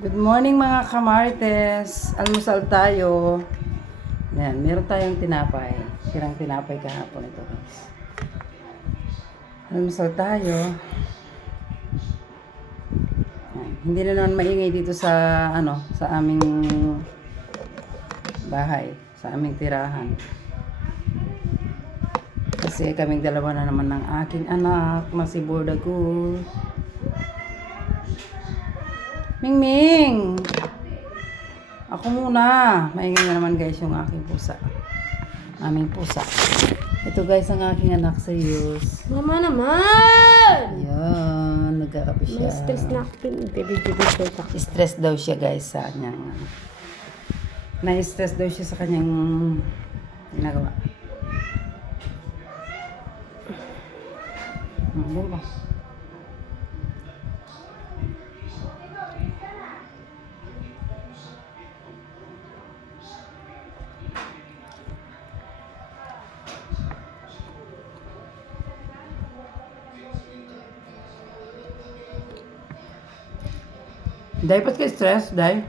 Good morning mga kamarites. Almusal tayo. Yan, meron tayong tinapay. Tirang tinapay kahapon ito, guys. Almusal tayo. Yan. Hindi na naman maingay dito sa sa aming bahay, sa aming tirahan. Kasi kaming dalawa na naman ng aking anak na si Bordagul. Mingming! Ako muna. Maingay na naman guys yung aking pusa. Aming pusa. Ito guys ang aking anak sa Yus. Mama naman! Yan. Nagkakape siya. May stress na ako. Stress daw siya guys sa kanyang na-stress daw siya sa kanyang ginagawa. Doon ba? Day, ba't ka stress, Day?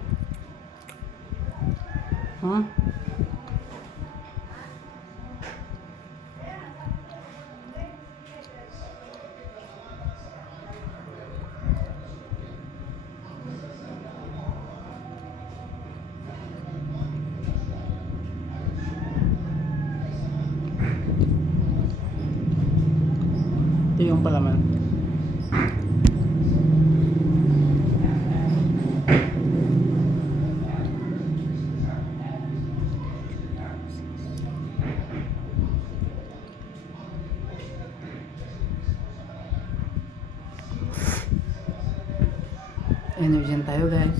Hmm? Ito yung palaman. Energy tayo guys.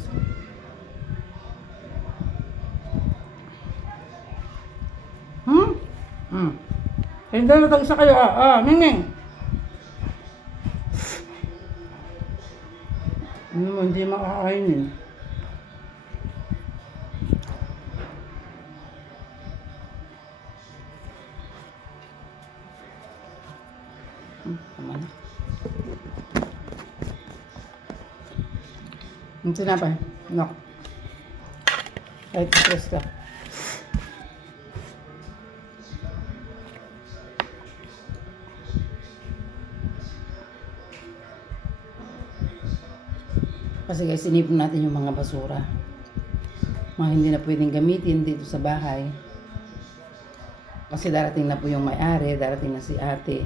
Hindi na tag-isa kayo. Mingming. Hindi makakainin. Tama na. Yung sinapay. No. Kahit stress ka. Kasi guys, sinipon natin yung mga basura. Mga hindi na pwedeng gamitin dito sa bahay. Kasi darating na po yung may-ari, darating na si ate.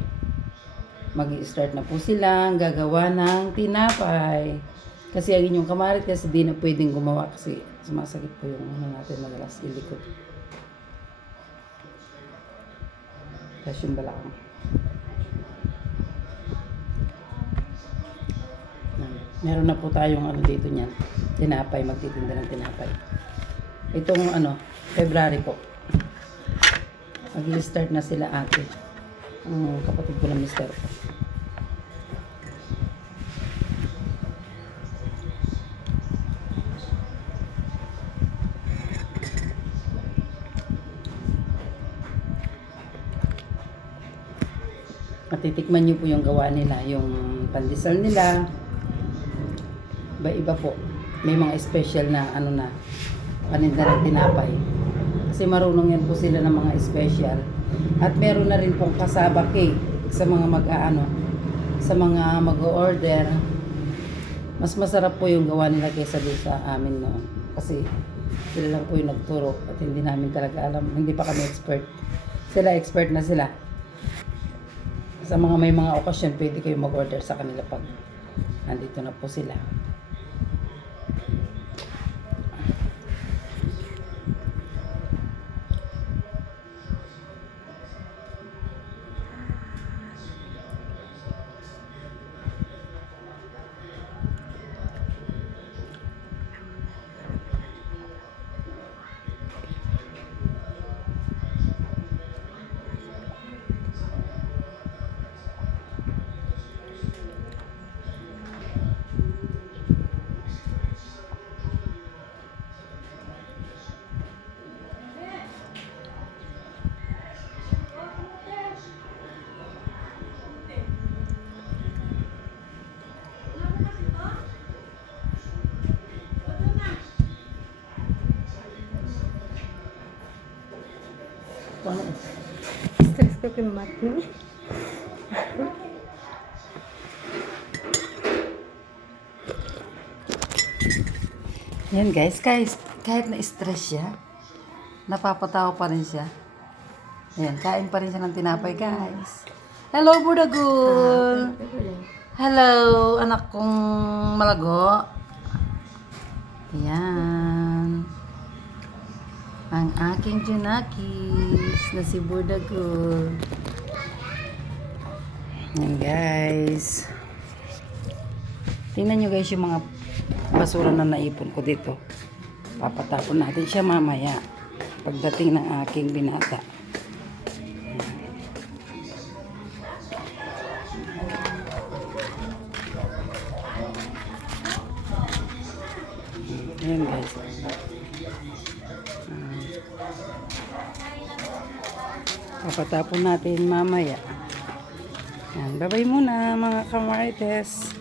Mag-i-start na po sila, gagawa ng tinapay. Kasi ang inyong kamarit kasi di na pwedeng gumawa kasi sumasakit po yung natin madalas ilikod. Tapos yung balakang. Meron na po tayong dito niyan. Tinapay, magtitinda ng tinapay. Itong February po. Mag-i-start na sila ate. Ang kapatid ko na mister ko. Matitikman nyo po yung gawa nila, yung pandesal nila. Iba-iba po. May mga special na paninda ng tinapay. Kasi marunong yan po sila ng mga special. At meron na rin pong kasaba cake sa mga sa mga mag-order. Mas masarap po yung gawa nila kaysa doon sa amin noon. Kasi sila lang po yung nagturo at hindi namin talaga alam. Hindi pa kami expert. Sila expert na sila. Sa mga may mga okasyon, pwede kayo mag-order sa kanila pag nandito na po sila. Kakimat. Yan guys, kahit na-stress siya, napapatawa pa rin siya. Ayan, kain pa rin siya ng tinapay guys. Hello, Budagul! Hello, anak kong malago. Ayan. Ang aking junakis na si Budagul. Ayan guys. Tingnan nyo guys yung mga basura na naipon ko dito. Papatapon natin siya mamaya pagdating ng aking binata. Ayan guys. Papatapon natin mamaya. Ayan, bye-bye muna mga kamarites.